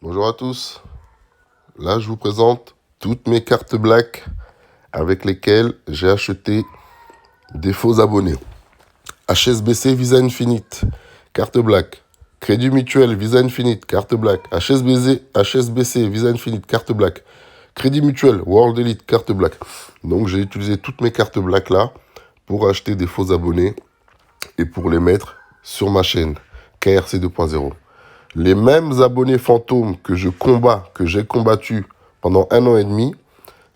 Bonjour à tous. Là, je vous présente toutes mes cartes black avec lesquelles j'ai acheté des faux abonnés. HSBC Visa Infinite, carte black. Crédit Mutuel Visa Infinite, carte black. HSBC Visa Infinite, carte black. Crédit Mutuel World Elite, carte black. Donc, j'ai utilisé toutes mes cartes black là pour acheter des faux abonnés et pour les mettre sur ma chaîne KRC 2.0. Les mêmes abonnés fantômes que je combats, que j'ai combattus pendant 1 an et demi,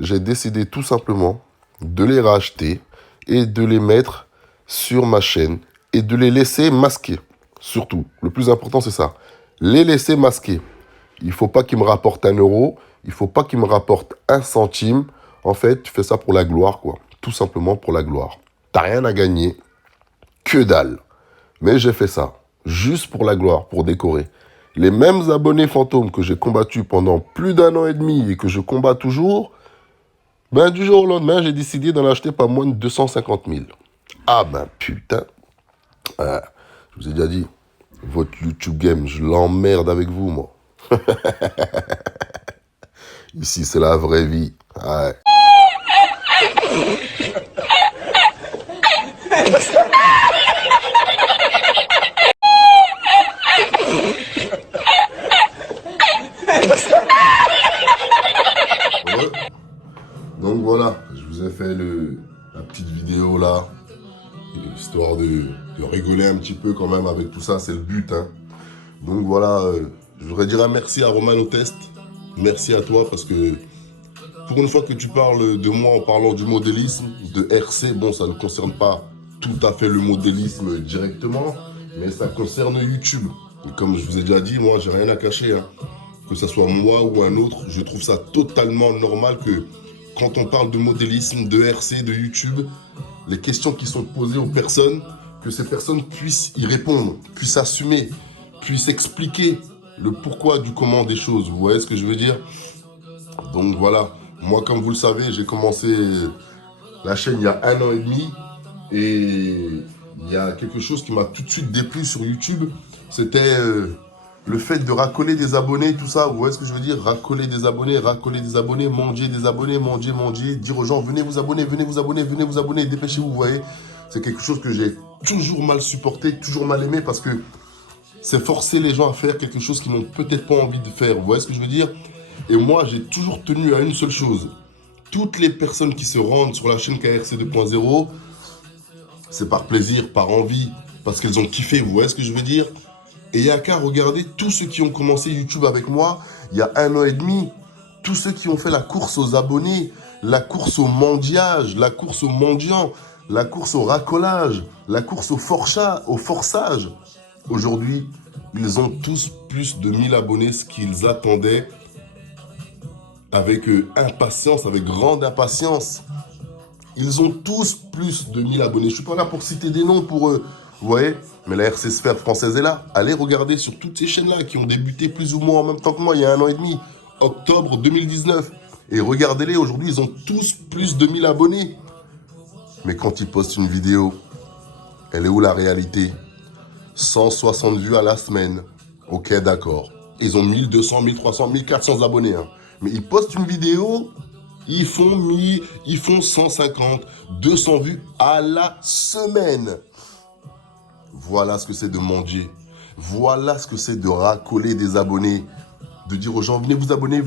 j'ai décidé tout simplement de les racheter et de les mettre sur ma chaîne et de les laisser masquer. Surtout, le plus important c'est ça, les laisser masquer. Il ne faut pas qu'ils me rapportent 1 euro, il ne faut pas qu'ils me rapportent 1 centime. En fait, tu fais ça pour la gloire, quoi. Tout simplement pour la gloire. T'as rien à gagner, que dalle. Mais j'ai fait ça, juste pour la gloire, pour décorer. Les mêmes abonnés fantômes que j'ai combattus pendant plus d'1 an et demi et que je combats toujours, ben du jour au lendemain, j'ai décidé d'en acheter pas moins de 250 000. Ah ben putain. Je vous ai déjà dit, votre YouTube game, je l'emmerde avec vous, moi. Ici, c'est la vraie vie. Ouais. Ouais. Donc voilà, je vous ai fait la petite vidéo là, histoire de rigoler un petit peu quand même avec tout ça, c'est le but. Hein. Donc voilà, je voudrais dire un merci à Romano Test. Merci à toi parce que pour une fois que tu parles de moi en parlant du modélisme, de RC, bon ça ne concerne pas tout à fait le modélisme directement, mais ça concerne YouTube. Et comme je vous ai déjà dit, moi j'ai rien à cacher. Hein. Que ce soit moi ou un autre, je trouve ça totalement normal que quand on parle de modélisme, de RC, de YouTube, les questions qui sont posées aux personnes, que ces personnes puissent y répondre, puissent assumer, puissent expliquer le pourquoi du comment des choses. Vous voyez ce que je veux dire? Donc voilà, moi comme vous le savez, j'ai commencé la chaîne il y a 1 an et demi et il y a quelque chose qui m'a tout de suite déplu sur YouTube, c'était le fait de racoler des abonnés, tout ça, vous voyez ce que je veux dire? Racoler des abonnés, manger des abonnés, manger, dire aux gens venez vous abonner, dépêchez-vous, vous voyez? C'est quelque chose que j'ai toujours mal supporté, toujours mal aimé parce que c'est forcer les gens à faire quelque chose qu'ils n'ont peut-être pas envie de faire, vous voyez ce que je veux dire? Et moi, j'ai toujours tenu à une seule chose. Toutes les personnes qui se rendent sur la chaîne KRC 2.0, c'est par plaisir, par envie, parce qu'elles ont kiffé, vous voyez ce que je veux dire? Et il n'y a qu'à regarder tous ceux qui ont commencé YouTube avec moi il y a 1 an et demi, tous ceux qui ont fait la course aux abonnés, la course au mendiage, la course au mendiant, la course au racolage, la course au forçage. Aujourd'hui, ils ont tous plus de 1000 abonnés, ce qu'ils attendaient avec impatience, avec grande impatience. Ils ont tous plus de 1000 abonnés. Je suis pas là pour citer des noms pour eux. Vous voyez? Mais la RC Sphère française est là. Allez regarder sur toutes ces chaînes-là qui ont débuté plus ou moins en même temps que moi, il y a 1 an et demi, octobre 2019. Et regardez-les, aujourd'hui, ils ont tous plus de 1000 abonnés. Mais quand ils postent une vidéo, elle est où la réalité? 160 vues à la semaine. Ok, d'accord. Ils ont 1200, 1300, 1400 abonnés. Hein. Mais ils postent une vidéo, ils font 150, 200 vues à la semaine. Voilà ce que c'est de mendier. Voilà ce que c'est de racoler des abonnés. De dire aux gens, venez vous abonner,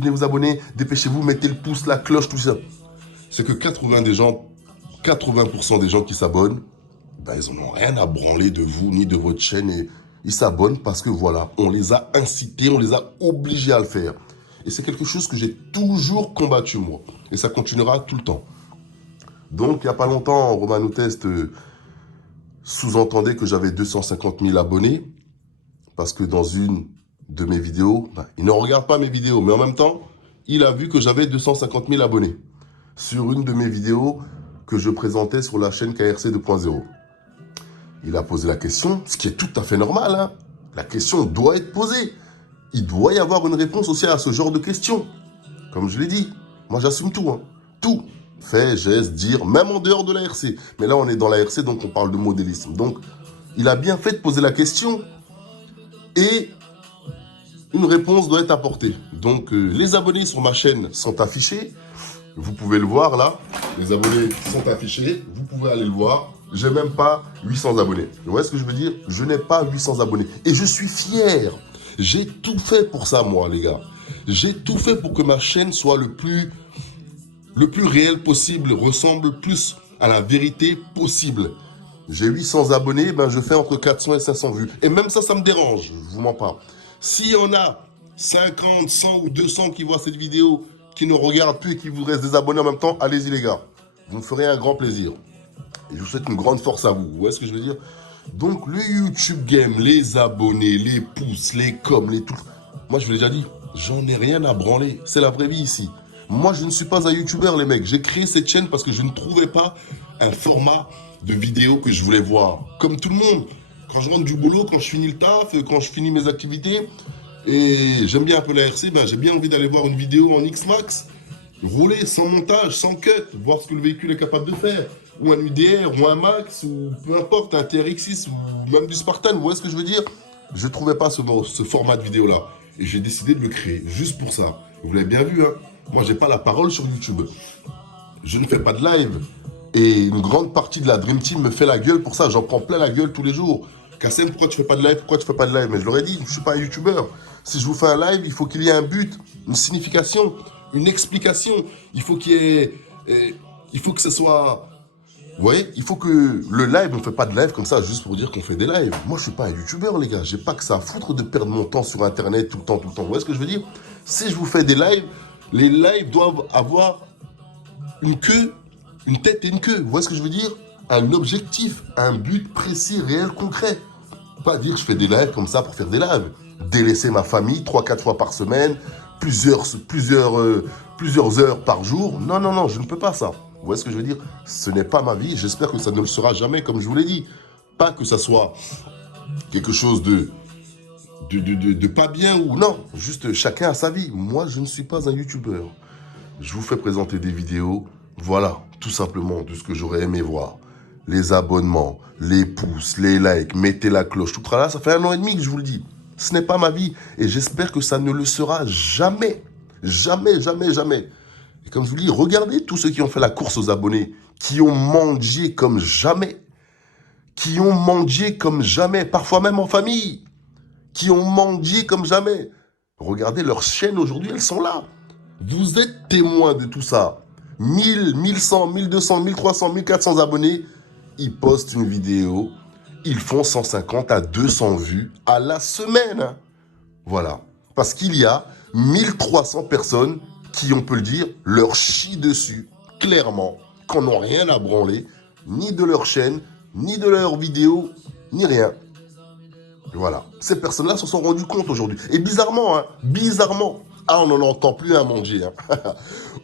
dépêchez-vous, mettez le pouce, la cloche, tout ça. C'est que 80% des gens qui s'abonnent, ben, ils n'en ont rien à branler de vous ni de votre chaîne. Et ils s'abonnent parce que voilà, on les a incités, on les a obligés à le faire. Et c'est quelque chose que j'ai toujours combattu, moi. Et ça continuera tout le temps. Donc, il n'y a pas longtemps, Romano Test sous-entendait que j'avais 250 000 abonnés. Parce que dans une de mes vidéos, ben, il ne regarde pas mes vidéos, mais en même temps, il a vu que j'avais 250 000 abonnés. Sur une de mes vidéos que je présentais sur la chaîne KRC 2.0. Il a posé la question, ce qui est tout à fait normal. Hein. La question doit être posée. Il doit y avoir une réponse aussi à ce genre de questions. Comme je l'ai dit, moi j'assume tout. Hein. Tout. Fait, geste, dire, même en dehors de la RC. Mais là on est dans la RC, donc on parle de modélisme. Donc il a bien fait de poser la question. Et une réponse doit être apportée. Donc, les abonnés sur ma chaîne sont affichés. Vous pouvez le voir là. Les abonnés sont affichés. Vous pouvez aller le voir. J'ai même pas 800 abonnés. Vous voyez ce que je veux dire? Je n'ai pas 800 abonnés. Et je suis fier. J'ai tout fait pour ça, moi, les gars. J'ai tout fait pour que ma chaîne soit le plus réel possible, ressemble plus à la vérité possible. J'ai 800 abonnés, ben je fais entre 400 et 500 vues. Et même ça, ça me dérange, je vous mens pas. S'il y en a 50, 100 ou 200 qui voient cette vidéo, qui ne regardent plus et qui voudraient se désabonner en même temps, allez-y les gars. Vous me ferez un grand plaisir. Et je vous souhaite une grande force à vous. Vous voyez ce que je veux dire? Donc le YouTube Game, les abonnés, les pouces, les coms, les tout. Moi je vous l'ai déjà dit, j'en ai rien à branler. C'est la vraie vie ici. Moi je ne suis pas un YouTuber les mecs. J'ai créé cette chaîne parce que je ne trouvais pas un format de vidéo que je voulais voir. Comme tout le monde. Quand je rentre du boulot, quand je finis le taf, quand je finis mes activités, et j'aime bien un peu la RC, ben j'ai bien envie d'aller voir une vidéo en X-Max, rouler sans montage, sans cut, voir ce que le véhicule est capable de faire. Ou un UDR, ou un Max, ou peu importe, un TRX6, ou même du Spartan, vous voyez ce que je veux dire? Je ne trouvais pas ce format de vidéo-là. Et j'ai décidé de le créer, juste pour ça. Vous l'avez bien vu, hein? Moi, j'ai pas la parole sur YouTube. Je ne fais pas de live. Et une grande partie de la Dream Team me fait la gueule pour ça. J'en prends plein la gueule tous les jours. Kassem, pourquoi tu fais pas de live? Pourquoi tu fais pas de live? Mais je leur ai dit, je suis pas un YouTuber. Si je vous fais un live, il faut qu'il y ait un but, une signification, une explication. Il faut qu'il y ait... il faut que ce soit... Vous voyez, il faut que le live, on ne fait pas de live comme ça juste pour dire qu'on fait des lives. Moi, je suis pas un youtubeur, les gars. J'ai pas que ça à foutre de perdre mon temps sur Internet tout le temps. Vous voyez ce que je veux dire? Si je vous fais des lives, les lives doivent avoir une queue, une tête et une queue. Vous voyez ce que je veux dire? Un objectif, un but précis, réel, concret. Pas dire que je fais des lives comme ça pour faire des lives. Délaisser ma famille 3-4 fois par semaine, plusieurs heures par jour. Non, non, non, je ne peux pas ça. Vous voyez ce que je veux dire? Ce n'est pas ma vie. J'espère que ça ne le sera jamais, comme je vous l'ai dit. Pas que ça soit quelque chose de pas bien ou non. Juste chacun a sa vie. Moi, je ne suis pas un youtubeur. Je vous fais présenter des vidéos. Voilà, tout simplement, de ce que j'aurais aimé voir. Les abonnements, les pouces, les likes, mettez la cloche, tout là. Ça fait 1 an et demi que je vous le dis. Ce n'est pas ma vie. Et j'espère que ça ne le sera jamais. Jamais, jamais, jamais. Et comme je vous dis, regardez tous ceux qui ont fait la course aux abonnés, qui ont mangé comme jamais, parfois même en famille, qui ont mangé comme jamais. Regardez leurs chaînes aujourd'hui, elles sont là. Vous êtes témoins de tout ça. 1000, 1100, 1200, 1300, 1400 abonnés, ils postent une vidéo, ils font 150 à 200 vues à la semaine. Voilà. Parce qu'il y a 1300 personnes qui, on peut le dire, leur chient dessus, clairement, qu'on n'ont rien à branler, ni de leur chaîne, ni de leurs vidéos, ni rien. Voilà. Ces personnes-là se sont rendues compte aujourd'hui. Et bizarrement, on n'en entend plus un, mon Dieu.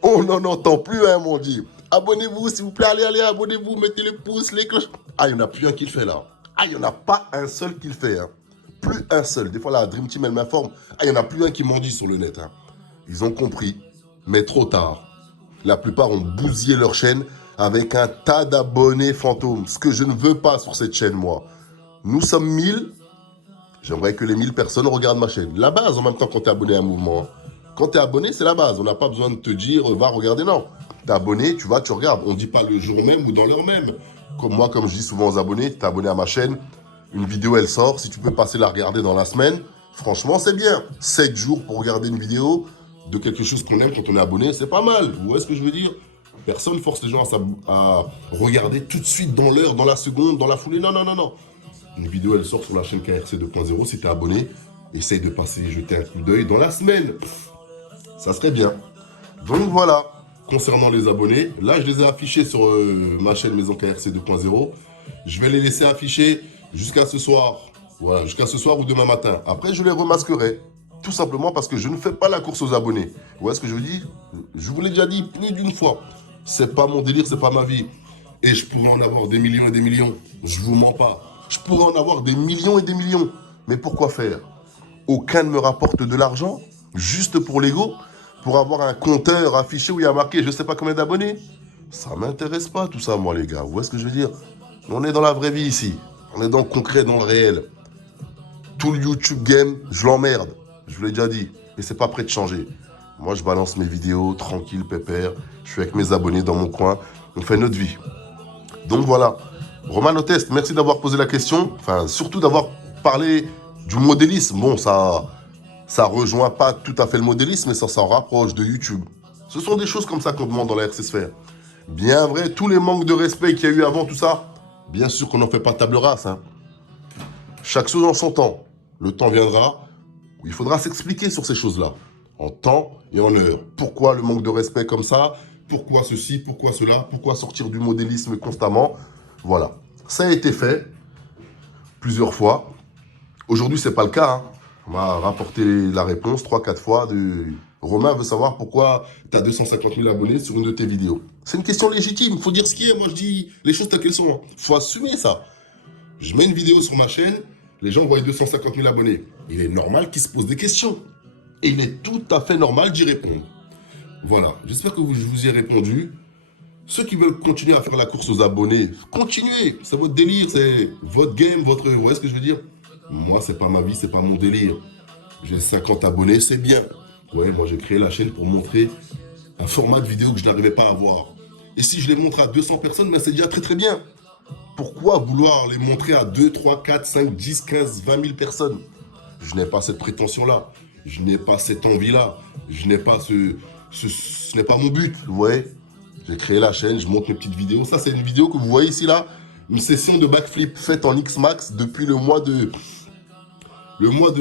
On n'en entend plus un, mon Dieu. Abonnez-vous, s'il vous plaît, allez, abonnez-vous, mettez les pouces, les cloches. Ah, il n'y en a plus un qui le fait, là. Ah, il n'y en a pas un seul qui le fait, hein. Plus un seul. Des fois, la Dream Team, elle m'informe. Ah, il n'y en a plus un qui m'en dit sur le net, hein. Ils ont compris, mais trop tard. La plupart ont bousillé leur chaîne avec un tas d'abonnés fantômes. Ce que je ne veux pas sur cette chaîne, moi. Nous sommes 1000. J'aimerais que les 1000 personnes regardent ma chaîne. La base, en même temps, quand tu es abonné à un mouvement. Quand tu es abonné, c'est la base. On n'a pas besoin de te dire, va regarder, non. Tu es abonné, tu vas, tu regardes. On ne dit pas le jour même ou dans l'heure même. Comme moi, comme je dis souvent aux abonnés, tu es abonné à ma chaîne, une vidéo, elle sort. Si tu peux passer la regarder dans la semaine, franchement, c'est bien. 7 jours pour regarder une vidéo de quelque chose qu'on aime quand on est abonné, c'est pas mal. Vous voyez ce que je veux dire? Personne ne force les gens à regarder tout de suite, dans l'heure, dans la seconde, dans la foulée. Non, non, non, non. Une vidéo, elle sort sur la chaîne KRC 2.0. Si tu es abonné, essaye de passer, jeter un coup d'œil dans la semaine. Ça serait bien. Donc voilà, concernant les abonnés, là, je les ai affichés sur ma chaîne Maison KRC 2.0. Je vais les laisser afficher jusqu'à ce soir. Voilà, jusqu'à ce soir ou demain matin. Après, je les remasquerai. Tout simplement parce que je ne fais pas la course aux abonnés. Vous voyez ce que je veux dire? Je vous l'ai déjà dit plus d'une fois. C'est pas mon délire, c'est pas ma vie. Et je pourrais en avoir des millions et des millions. Je vous mens pas. Je pourrais en avoir des millions et des millions. Mais pourquoi faire? Aucun ne me rapporte de l'argent, juste pour l'ego, pour avoir un compteur affiché où il y a marqué je ne sais pas combien d'abonnés. Ça ne m'intéresse pas tout ça, moi, les gars. Vous voyez ce que je veux dire? On est dans la vraie vie ici. On est dans le concret, dans le réel. Tout le YouTube game, je l'emmerde. Je vous l'ai déjà dit. Et c'est pas prêt de changer. Moi, je balance mes vidéos tranquille, pépère. Je suis avec mes abonnés dans mon coin. On fait notre vie. Donc voilà. Roman Otest, merci d'avoir posé la question. Enfin, surtout d'avoir parlé du modélisme. Bon, ça rejoint pas tout à fait le modélisme, mais ça s'en rapproche de YouTube. Ce sont des choses comme ça qu'on demande dans la RC Sphère. Bien vrai, tous les manques de respect qu'il y a eu avant tout ça, bien sûr qu'on n'en fait pas table rase. Hein. Chaque chose en son temps. Le temps viendra où il faudra s'expliquer sur ces choses-là. En temps et en heure. Pourquoi le manque de respect comme ça? Pourquoi ceci? Pourquoi cela? Pourquoi sortir du modélisme constamment? Voilà. Ça a été fait plusieurs fois. Aujourd'hui, c'est pas le cas. Hein. On m'a rapporté la réponse 3-4 fois de... Romain veut savoir pourquoi tu as 250 000 abonnés sur une de tes vidéos. C'est une question légitime, il faut dire ce qui est. Moi, je dis les choses telles qu'elles sont. Il faut assumer ça. Je mets une vidéo sur ma chaîne, les gens voient 250 000 abonnés. Il est normal qu'ils se posent des questions. Et il est tout à fait normal d'y répondre. Voilà, j'espère que je vous y ai répondu. Ceux qui veulent continuer à faire la course aux abonnés, continuez. C'est votre délire, c'est votre game, votre... Vous voyez ce que je veux dire? Moi, c'est pas ma vie, c'est pas mon délire. J'ai 50 abonnés, c'est bien. Ouais, moi j'ai créé la chaîne pour montrer un format de vidéo que je n'arrivais pas à avoir. Et si je les montre à 200 personnes, ben c'est déjà très très bien. Pourquoi vouloir les montrer à 2, 3, 4, 5, 10, 15, 20 000 personnes? Je n'ai pas cette prétention-là. Je n'ai pas cette envie-là. Je n'ai pas ce n'est pas mon but, vous voyez. J'ai créé la chaîne, je montre mes petites vidéos. Ça, c'est une vidéo que vous voyez ici, là. Une session de backflip faite en X-Max depuis le mois de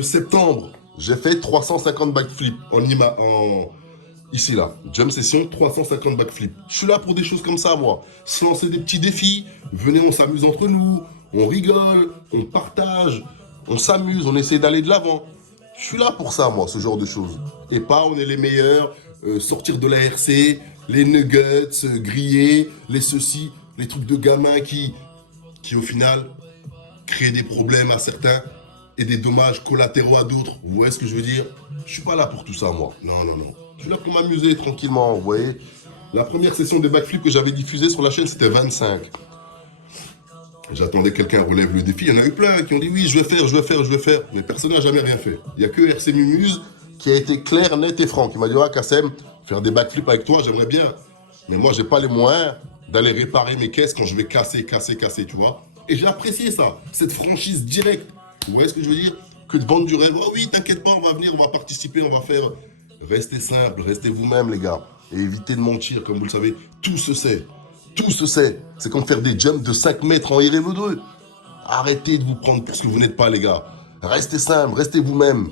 septembre. J'ai fait 350 backflips ici là, jump session, 350 backflips. Je suis là pour des choses comme ça, moi. Se lancer des petits défis, venez, on s'amuse entre nous, on rigole, on partage, on s'amuse, on essaie d'aller de l'avant. Je suis là pour ça, moi, ce genre de choses. Et pas, on est les meilleurs, sortir de la RC, les nuggets, grillés, les ceci, les trucs de gamins qui au final, créent des problèmes à certains et des dommages collatéraux à d'autres. Vous voyez ce que je veux dire? Je suis pas là pour tout ça, moi. Non, non, non. Je suis là pour m'amuser tranquillement, vous voyez. La première session des backflips que j'avais diffusée sur la chaîne, c'était 25. J'attendais que quelqu'un relève le défi. Il y en a eu plein qui ont dit oui, je vais faire, je vais faire, je vais faire. Mais personne n'a jamais rien fait. Il n'y a que RC Mumuse qui a été clair, net et franc. Qui m'a dit, ah, Kassem, faire des backflips avec toi, j'aimerais bien. Mais moi, j'ai pas les moyens d'aller réparer mes caisses quand je vais casser, tu vois. Et j'ai apprécié ça, cette franchise directe. Vous voyez ce que je veux dire? Que de vendre du rêve. Oh oui, t'inquiète pas, on va venir, on va participer, on va faire. Restez simple, restez vous-même, les gars. Et évitez de mentir, comme vous le savez. Tout se sait. Tout se sait. C'est comme faire des jumps de 5 mètres en RME2. Arrêtez de vous prendre pour ce que vous n'êtes pas, les gars. Restez simple, restez vous-même.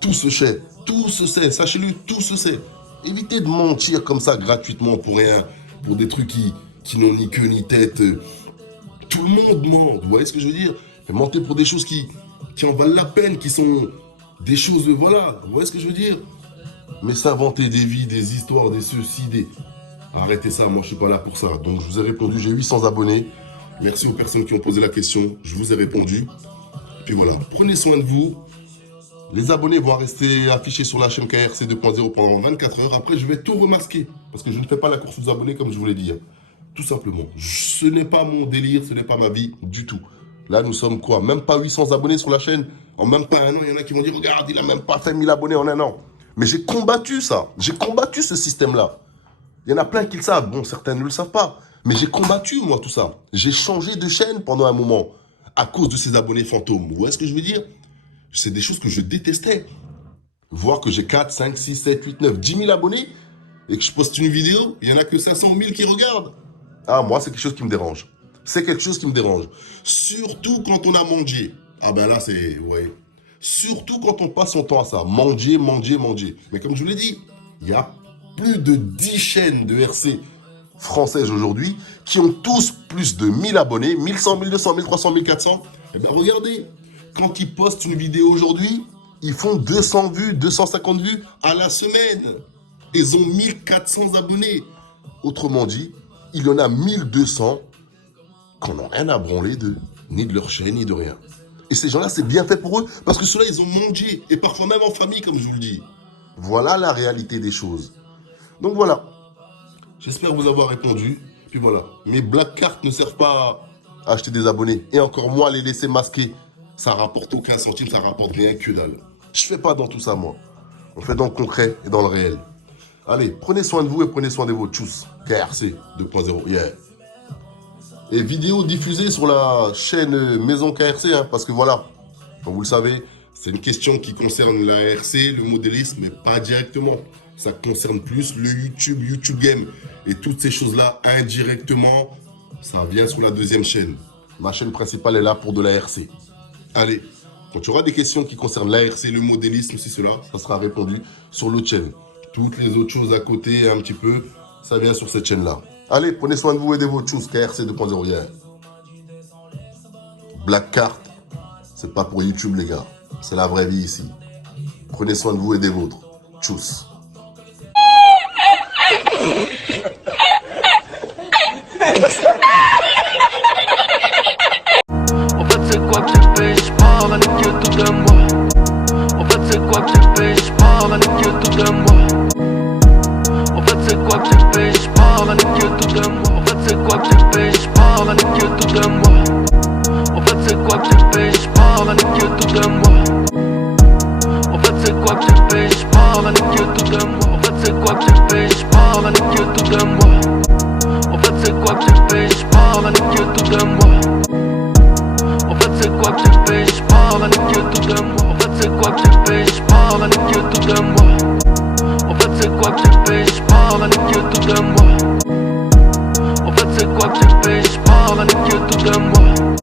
Tout se sait. Tout se sait. Sachez-le, tout se sait. Évitez de mentir comme ça gratuitement pour rien. Pour des trucs qui n'ont ni queue ni tête. Tout le monde ment. Vous voyez ce que je veux dire? Mais mentez pour des choses qui en valent la peine, qui sont des choses, voilà. Vous voyez ce que je veux dire? Mais s'inventer des vies, des histoires, des ceci, des... Arrêtez ça, moi je suis pas là pour ça. Donc je vous ai répondu, j'ai 800 abonnés. Merci aux personnes qui ont posé la question, je vous ai répondu. Puis voilà, prenez soin de vous. Les abonnés vont rester affichés sur la chaîne KRC 2.0 pendant 24 heures. Après, je vais tout remasquer. Parce que je ne fais pas la course aux abonnés comme je vous l'ai dit. Hein. Tout simplement. Ce n'est pas mon délire, ce n'est pas ma vie du tout. Là, nous sommes quoi? Même pas 800 abonnés sur la chaîne. En même pas un an, il y en a qui vont dire, regarde, il a même pas fait 1000 abonnés en un an. Mais j'ai combattu ça. J'ai combattu ce système-là. Il y en a plein qui le savent. Bon, certains ne le savent pas. Mais j'ai combattu, moi, tout ça. J'ai changé de chaîne pendant un moment. À cause de ces abonnés fantômes. Vous voyez ce que je veux dire? C'est des choses que je détestais. Voir que j'ai 4, 5, 6, 7, 8, 9, 10 000 abonnés et que je poste une vidéo, il n'y en a que 500 000 qui regardent. Ah, moi, c'est quelque chose qui me dérange. C'est quelque chose qui me dérange. Surtout quand on a mangé. Ah ben là, c'est... Ouais. Surtout quand on passe son temps à ça. Manger, manger, manger. Mais comme je vous l'ai dit, il y a plus de 10 chaînes de RC françaises aujourd'hui qui ont tous plus de 1000 abonnés, 1100, 1200, 1300, 1400. Eh bien, regardez. Quand ils postent une vidéo aujourd'hui, ils font 200 vues, 250 vues à la semaine. Ils ont 1400 abonnés. Autrement dit, il y en a 1200 qui n'ont rien à branler d'eux, ni de leur chaîne, ni de rien. Et ces gens-là, c'est bien fait pour eux, parce que ceux-là, ils ont mangé, et parfois même en famille, comme je vous le dis. Voilà la réalité des choses. Donc voilà, j'espère vous avoir répondu. Puis voilà, mes black cards ne servent pas à acheter des abonnés. Et encore moins les laisser masquer. Ça rapporte aucun centime, ça rapporte rien que dalle. Je fais pas dans tout ça, moi. On fait dans le concret et dans le réel. Allez, prenez soin de vous et prenez soin de vos tchuss. KRC 2.0, yeah. Et vidéo diffusée sur la chaîne Maison KRC, hein, parce que voilà, comme vous le savez, c'est une question qui concerne la RC, le modélisme, mais pas directement. Ça concerne plus le YouTube Game. Et toutes ces choses-là, indirectement, ça vient sur la deuxième chaîne. Ma chaîne principale est là pour de la RC. Allez, quand tu auras des questions qui concernent la RC, le modélisme, si cela, ça sera répondu sur l'autre chaîne. Toutes les autres choses à côté, un petit peu, ça vient sur cette chaîne-là. Allez, prenez soin de vous et de vos tchuss, KRC 2.0 hier. Black Card, c'est pas pour YouTube, les gars. C'est la vraie vie ici. Prenez soin de vous et des vôtres. Tchuss. En fait c'est quoi que j'ai fait, je parle avec eux tout de moi. En fait c'est quoi que j'ai fait, je parle avec eux tout de moi. En fait c'est quoi que j'ai fait, je parle avec eux tout de moi. En fait c'est quoi que j'ai fait, je parle avec eux tout de moi. En fait c'est quoi que j'ai fait, je parle avec eux tout de moi. En fait c'est quoi que j'ai fait, je parle avec eux tout de moi. En fait c'est quoi que j'ai fait, je parle avec eux tout de moi. En fait c'est quoi que j'ai fait, je parle avec eux tout de moi. En fait c'est quoi que j'ai fait, je parle avec eux tout de moi. En fait c'est quoi que j'ai fait, je parle avec eux tout de moi. En fait c'est quoi que j'ai fait, je parle avec eux tout de moi. En fait c'est quoi que j'ai fait, je parle avec eux tout de moi.